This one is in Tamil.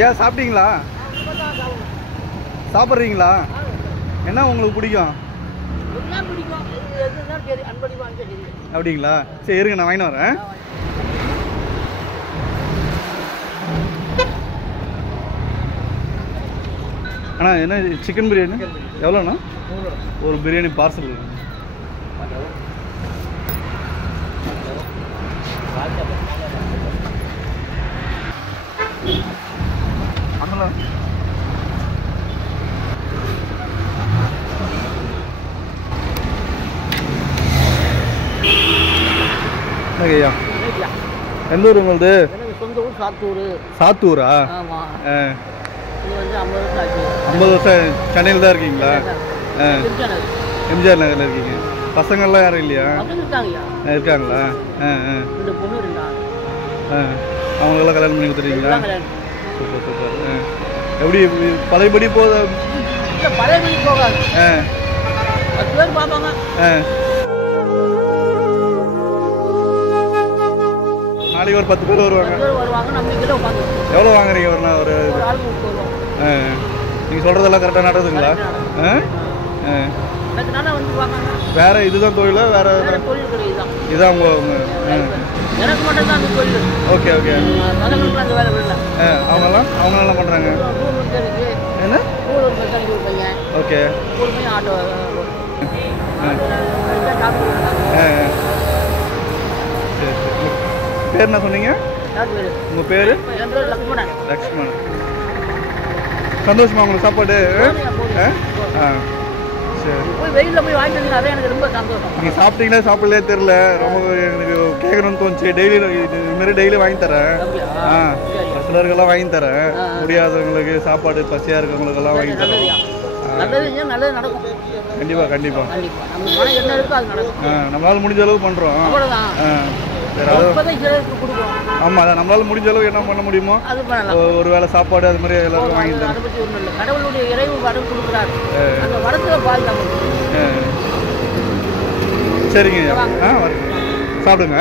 ஏன் சாப்பிட்டீங்களா? சாப்பிட்றீங்களா? என்ன உங்களுக்கு பிடிக்கும்? அப்படிங்களா? சரி இருங்க, நான் வாங்கிட்டு வரேன். அண்ணா என்ன சிக்கன் பிரியாணி எவ்வளோண்ணா? ஒரு பிரியாணி பார்சல் இருக்கு. ஐயா எந்த ஊர் உங்களது? சொந்த ஊர் சாத்தூர். சாத்தூரா? ஆமாம். இது வந்து 50 வருஷம் சென்னையில் தான் இருக்கீங்களா? எம்ஜிஆர் நகரில் இருக்கீங்க. பசங்கள்லாம் யாரும் இல்லையா? இருக்காங்களா? அவங்களெல்லாம் கல்யாணம் பண்ணி கொடுத்துருக்கீங்களா? Super super. எப்படி பழையபடி போகுது? பழையபடி போகாது. 10 பேர் பார்ப்பாங்க. நாளைக்கு ஒரு 10 பேர் வருவாங்க. எவ்வளோ வாங்குறீங்க ஒரு நாள்? ஒரு நீங்கள் சொல்கிறதெல்லாம் கரெக்டாக நடக்குதுங்களா? வேற இதுதான் தொழிலா? வேற இதுதான் உங்க? Okay okay. அவங்கெல்லாம் என்ன பண்ணுறாங்க? என்ன? ஓகே. சரி சரி. பேர் என்ன சொன்னீங்க? உங்கள் பேர்? லக்ஷ்மணன். சந்தோஷமா உங்களுக்கு சாப்பாடு? சரி. நீங்கள் சாப்பிட்டீங்களா சாப்பிடலே தெரில. ரொம்ப எனக்கு கேட்கணும்னு தோணுச்சு. டெய்லி இதுமாரி டெய்லி வாங்கி தரேன். சிலருக்கெல்லாம் வாங்கி தரேன். முடியாதவங்களுக்கு சாப்பாடு பசியாக இருக்கவங்களுக்கெல்லாம் வாங்கி தரேன். கண்டிப்பாக கண்டிப்பாக. நம்மளால முடிஞ்ச அளவு பண்ணுறோம். ஆமாம், அதான் நம்மளால முடிஞ்ச அளவு என்ன பண்ண முடியுமோ ஒரு வேளை சாப்பாடு அது மாதிரி எல்லாருக்கும் வாங்கி தரேன். சரிங்க. வருங்க, சாப்பிடுங்க.